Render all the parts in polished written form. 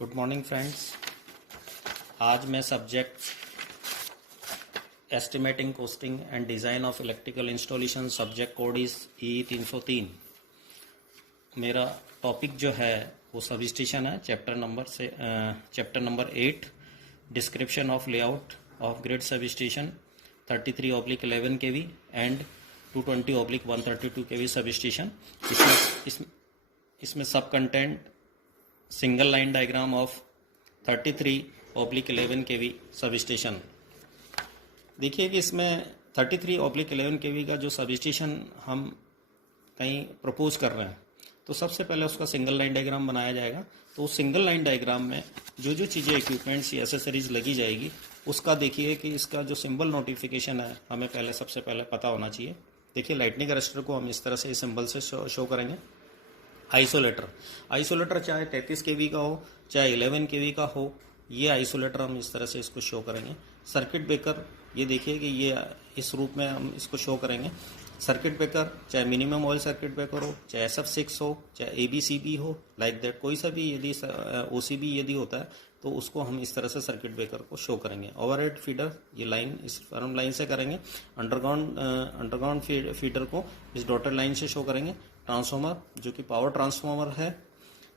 Good morning friends. आज मैं subject estimating costing and design of electrical installation, subject code is E303। मेरा topic जो है वो सब स्टेशन है। Chapter number 8 description of layout of grid sub station 33/11 kV and 220/132 kV sub station. इसमें सब content single line diagram of 33/11 kV sub station. देखिए कि इसमें 33/11 kV का जो सब स्टेशन हम कहीं प्रपोज कर रहे हैं, तो सबसे पहले उसका सिंगल लाइन डायग्राम बनाया जाएगा। तो उस सिंगल लाइन डायग्राम में जो जो चीज़ें इक्विपमेंट्स या एसेसरीज लगी जाएगी उसका देखिए कि इसका जो सिंबल नोटिफिकेशन है हमें सबसे पहले पता होना चाहिए। देखिए लाइटनिंग अरेस्टर को हम इस तरह से सिंबल से शो करेंगे। आइसोलेटर चाहे 33 kV का हो चाहे 11 kV का हो, ये आइसोलेटर हम इस तरह से इसको शो करेंगे। सर्किट ब्रेकर, ये देखिए कि ये इस रूप में हम इसको शो करेंगे। सर्किट ब्रेकर चाहे मिनिमम ऑयल सर्किट ब्रेकर हो, चाहे SF6 हो, चाहे ABCB हो, लाइक दैट कोई सा भी यदि OCB यदि होता है तो उसको हम इस तरह से सर्किट ब्रेकर को शो करेंगे। ओवरहेड फीडर, ये लाइन इस फर्म लाइन से करेंगे। अंडरग्राउंड फीडर को इस डॉटेड लाइन से शो करेंगे। ट्रांसफार्मर जो कि पावर ट्रांसफार्मर है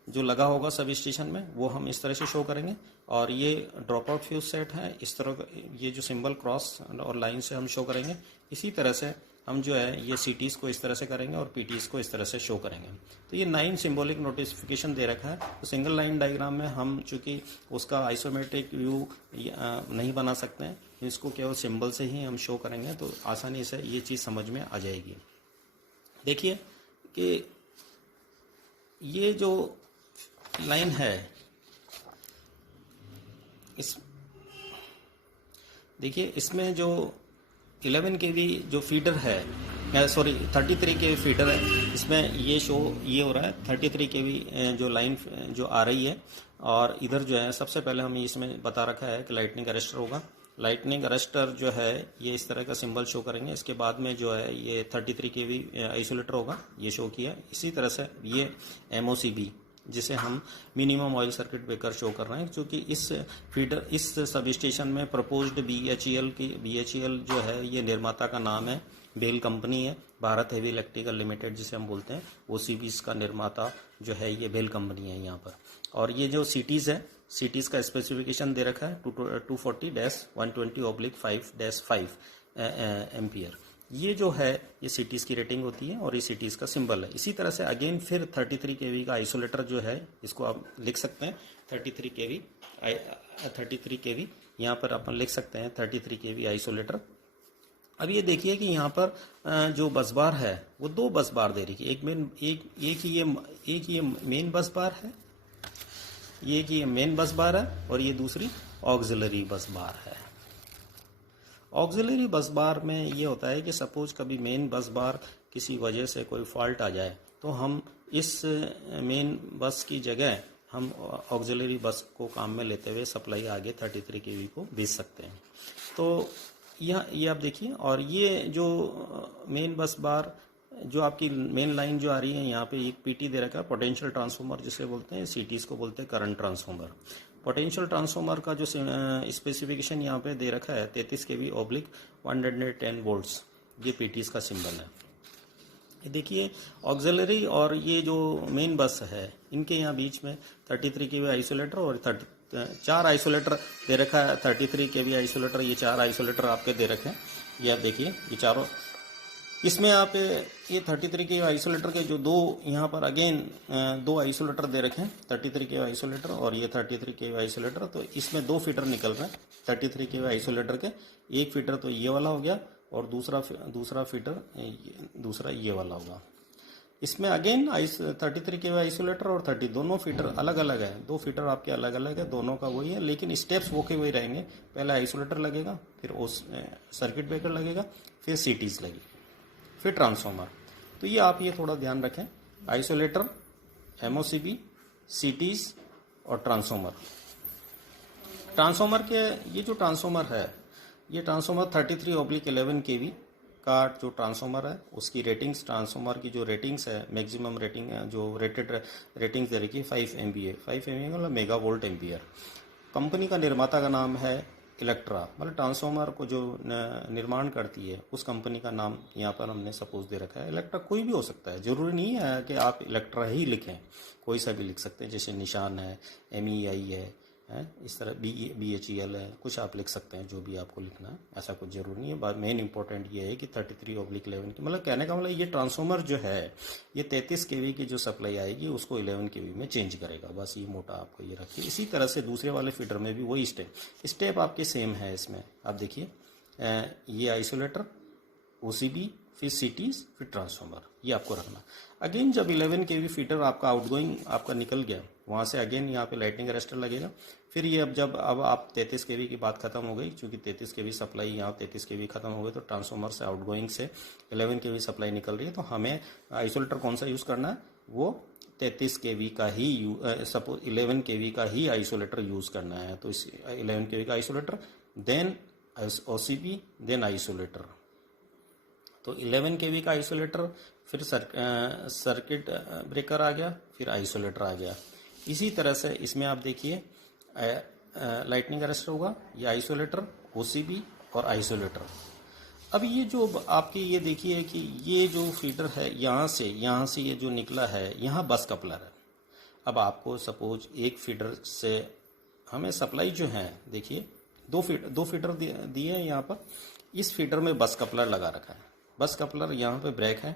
जो लगा होगा सब स्टेशन में, वो हम इस तरह से शो करेंगे। और ये ड्रॉप आउट फ्यूज सेट है, इस तरह ये जो सिंबल क्रॉस और लाइन से हम शो करेंगे। इसी तरह से हम जो है ये CTs को इस तरह से करेंगे और PTs को इस तरह से शो करेंगे। तो ये 9 सिंबॉलिक नोटिफिकेशन दे रखा है। तो सिंगल लाइन डायग्राम में हम चूंकि उसका आइसोमेट्रिक व्यू नहीं बना सकते हैं, इसको केवल सिंबल से ही हम शो करेंगे तो आसानी से ये चीज़ समझ में आ जाएगी। देखिए कि ये जो लाइन है देखिए इसमें जो 11 kV जो फीडर है, 33 kV फीडर है, इसमें ये हो रहा है 33 kV जो लाइन जो आ रही है। और इधर जो है सबसे पहले हमें इसमें बता रखा है कि लाइटनिंग अरेस्टर होगा। लाइटनिंग अरेस्टर जो है ये इस तरह का सिंबल शो करेंगे। इसके बाद में जो है ये 33 kV आइसोलेटर होगा, ये शो किया। इसी तरह से ये MOCB जिसे हम minimum oil circuit breaker show कर रहे हैं, क्योंकि इस सब स्टेशन में प्रपोज्ड BHEL जो है ये निर्माता का नाम है, बेल कंपनी है, भारत हेवी इलेक्ट्रिकल लिमिटेड जिसे हम बोलते हैं। OCBs का निर्माता जो है ये बेल कंपनी है यहाँ पर। और ये जो CTs है, CTs का स्पेसिफिकेशन दे रखा है 240-120/5-5 एम्पियर। ये जो है ये CTs की रेटिंग होती है और ये CTs का सिंबल है। इसी तरह से अगेन फिर 33 kV का आइसोलेटर जो है, इसको आप लिख सकते हैं 33 kV यहाँ पर अपन लिख सकते हैं 33 kV आइसोलेटर। अब ये देखिए कि यहाँ पर जो बस बार है वो 2 बस बार दे रही है। एक ये मेन बस बार है, ये मेन बस बार है, और ये दूसरी ऑक्सिलरी बस बार है। ऑक्सिलरी बस बार में ये होता है कि सपोज कभी मेन बस बार किसी वजह से कोई फॉल्ट आ जाए तो हम इस मेन बस की जगह हम ऑक्सिलरी बस को काम में लेते हुए सप्लाई आगे 33 kV को भेज सकते हैं। तो ये आप देखिए। और ये जो मेन बस बार जो आपकी मेन लाइन जो आ रही है, यहाँ पे एक PT दे रखा है, पोटेंशियल ट्रांसफार्मर जिसे बोलते हैं। CTs को बोलते हैं करंट ट्रांसफार्मर। पोटेंशियल ट्रांसफार्मर का जो स्पेसिफिकेशन यहाँ पे दे रखा है 33 kV/110 वोल्ट्स, ये PTs का सिंबल है। ये देखिए ऑक्सिलरी और ये जो मेन बस है इनके यहाँ बीच में 33 kV आइसोलेटर और 4 आइसोलेटर दे रखा है। 33 kV आइसोलेटर, ये 4 आइसोलेटर आपके दे रखे हैं। ये आप देखिए ये चारों, इसमें आप ये 33 kV आइसोलेटर के जो 2 यहाँ पर अगेन 2 आइसोलेटर दे रखे हैं, 33 kV आइसोलेटर और ये 33 kV आइसोलेटर। तो इसमें 2 फीडर निकल रहे हैं 33 kV आइसोलेटर के। एक फीडर तो ये वाला हो गया और दूसरा फीडर दूसरा ये वाला होगा। इसमें अगेन 33 kV आइसोलेटर और 30 दोनों फीडर अलग अलग है। 2 फीडर आपके अलग अलग है, दोनों का वही है, लेकिन स्टेप्स वो के वही रहेंगे। पहले आइसोलेटर लगेगा, फिर सर्किट ब्रेकर लगेगा, फिर CTs लगेगी, फिर ट्रांसफार्मर। तो ये आप ये थोड़ा ध्यान रखें, आइसोलेटर, MOCB, CTs और ट्रांसफार्मर। ट्रांसफार्मर के ये जो ट्रांसफार्मर है, ये ट्रांसफार्मर 33/11 kV का जो ट्रांसफार्मर है उसकी रेटिंग्स, ट्रांसफार्मर की जो रेटिंग्स है, मैक्सिमम रेटिंग जो रेटेड रेटिंग्स दे रखी है 5 MVA, 5 MVA मतलब मेगा वोल्ट एम्पियर। कंपनी का निर्माता का नाम है इलेक्ट्रा, मतलब ट्रांसफार्मर को जो निर्माण करती है उस कंपनी का नाम यहाँ पर हमने सपोज दे रखा है इलेक्ट्रा। कोई भी हो सकता है, जरूरी नहीं है कि आप इलेक्ट्रा ही लिखें, कोई सा भी लिख सकते हैं, जैसे निशान है, MEI है, इस तरह BHEL है, कुछ आप लिख सकते हैं, जो भी आपको लिखना है, ऐसा कुछ जरूरी नहीं है। बात मेन इंपॉर्टेंट ये है कि 33/11 की, मतलब कहने का मतलब ये ट्रांसफार्मर जो है ये 33 kV की जो सप्लाई आएगी उसको 11 kV में चेंज करेगा, बस ये मोटा आपको ये रखिए। इसी तरह से दूसरे वाले फीडर में भी वही स्टेप आपके सेम है। इसमें आप देखिए ये आइसोलेटर, OCB, फिर CTs, फिर ट्रांसफार्मर, ये आपको रखना। अगेन जब 11 kV फीडर आपका आउटगोइंग आपका निकल गया, वहाँ से अगेन यहाँ पे लाइटनिंग अरेस्टर लगेगा। फिर ये अब आप 33 kV की बात खत्म हो गई, क्योंकि 33 kV सप्लाई यहाँ 33 kV खत्म हो गई, तो ट्रांसफार्मर से आउटगोइंग से 11 kV सप्लाई निकल रही है, तो हमें आइसोलेटर कौन सा यूज़ करना है, वो 33 kV का ही सपोज 11 kV का ही आइसोलेटर यूज़ करना है। तो इस 11 kV का isolator, then OCB, then isolator. तो 11 kV का आइसोलेटर, फिर सर्किट ब्रेकर आ गया, फिर आइसोलेटर आ गया। इसी तरह से इसमें आप देखिए लाइटनिंग अरेस्टर होगा, ये आइसोलेटर, OCB और आइसोलेटर। अब ये जो आपकी ये देखिए कि ये जो फीडर है यहाँ से ये जो निकला है, यहाँ बस कपलर है। अब आपको सपोज एक फीडर से हमें सप्लाई जो है, देखिए दो फीडर दिए हैं यहाँ पर, इस फीडर में बस कपलर लगा रखा है। बस कपलर यहाँ पे ब्रेक है,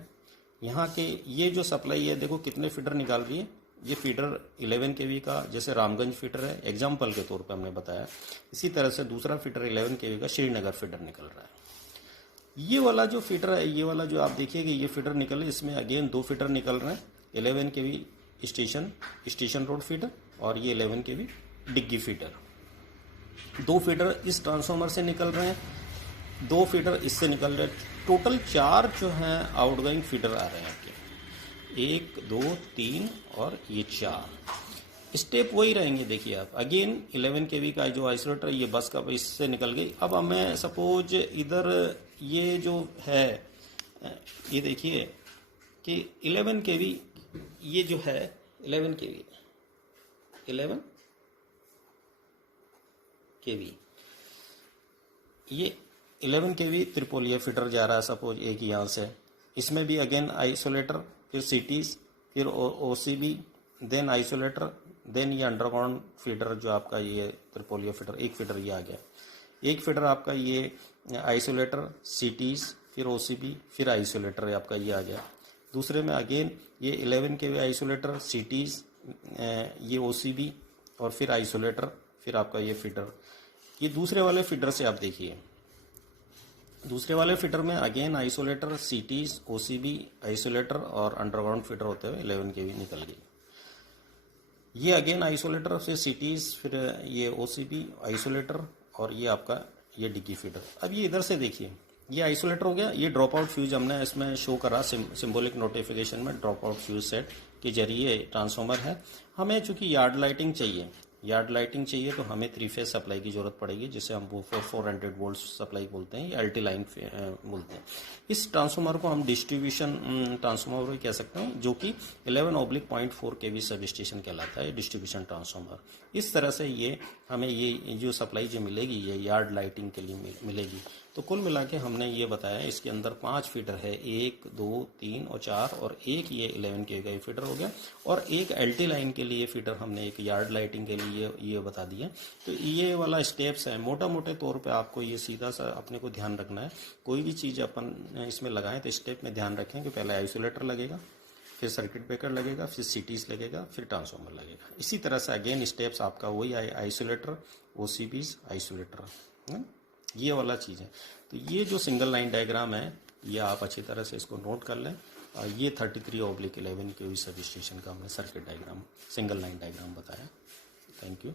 यहाँ के ये जो सप्लाई है देखो कितने फीडर निकाल रही है। ये फीडर 11 kV का जैसे रामगंज फीडर है, एग्जाम्पल के तौर पे हमने बताया। इसी तरह से दूसरा फीडर 11 kV का श्रीनगर फीडर निकल रहा है। ये वाला जो फीडर है, ये वाला जो आप देखिए कि ये फीडर निकल रहे, इसमें अगेन 2 फीडर निकल रहे हैं, 11 kV स्टेशन रोड फीडर और ये 11 kV डिग्गी फीडर। 2 फीडर इस ट्रांसफार्मर से निकल रहे हैं, 2 फीडर इससे निकल रहे हैं। टोटल 4 जो हैं आउटगोइंग फीडर आ रहे हैं आपके, 1 2 3 और ये 4 स्टेप वही रहेंगे। देखिए आप अगेन 11 kV का जो आइसोलेटर, ये बस का इससे निकल गई। अब हमें सपोज इधर ये जो है, ये देखिए कि 11 kV ये जो है 11 kV ये 11 kV त्रिपोलिया फीडर जा रहा है सपोज एक यहाँ से, इसमें भी अगेन आइसोलेटर, फिर CTs, फिर OCB, देन आइसोलेटर, देन ये अंडरग्राउंड फीडर जो आपका ये त्रिपोलिया फीडर, एक फीडर ये आ गया। एक फीडर आपका ये आइसोलेटर, CTs, फिर OCB, फिर आइसोलेटर आपका ये आ गया। दूसरे में अगेन ये 11 kV आइसोलेटर, CTs, ये OCB और फिर आइसोलेटर, फिर आपका ये फीडर। ये दूसरे वाले फीडर से आप देखिए, दूसरे वाले फीडर में again isolator, CTs, OCB, isolator और अंडरग्राउंड फीडर होते हुए 11 kV निकल गई। ये अगेन आइसोलेटर, फिर CTs, फिर ये OCB, आइसोलेटर और ये आपका ये डिग्गी फीडर। अब ये इधर से देखिए, ये आइसोलेटर हो गया, ये ड्रॉप आउट फ्यूज हमने इसमें शो करा सिंबॉलिक नोटिफिकेशन में, ड्रॉप आउट फ्यूज सेट के जरिए ट्रांसफार्मर है। हमें चूंकि यार्ड लाइटिंग चाहिए तो हमें 3 फेज सप्लाई की जरूरत पड़ेगी, जिसे हम 400 वोल्ट सप्लाई बोलते हैं या LT लाइन बोलते हैं। इस ट्रांसफार्मर को हम डिस्ट्रीब्यूशन ट्रांसफार्मर भी कह सकते हैं, जो कि 11/0.4 kV सब स्टेशन कहलाता है, डिस्ट्रीब्यूशन ट्रांसफार्मर। इस तरह से ये हमें ये जो सप्लाई जो मिलेगी ये यार्ड लाइटिंग के लिए मिलेगी। तो कुल मिला के हमने ये बताया, इसके अंदर 5 फीडर है, 1 2 3 और 4, और एक ये 11 kV का फीडर हो गया, और एक LT लाइन के लिए फीडर हमने एक यार्ड लाइटिंग के लिए ये बता दिया। तो ये वाला स्टेप्स है, मोटा मोटे तौर पे आपको ये सीधा सा अपने को ध्यान रखना है। कोई भी चीज़ अपन इसमें लगाएं तो स्टेप में ध्यान रखें कि पहले आइसोलेटर लगेगा, फिर सर्किट ब्रेकर लगेगा, फिर CTs लगेगा, फिर ट्रांसफार्मर लगेगा। इसी तरह से अगेन स्टेप्स आपका वही आइसोलेटर, OCBs, आइसोलेटर, ये वाला चीज़ है। तो ये जो सिंगल लाइन डायग्राम है, ये आप अच्छी तरह से इसको नोट कर लें। और ये 33/11 kV सब स्टेशन का हमने circuit diagram, single line diagram बताया। Thank you.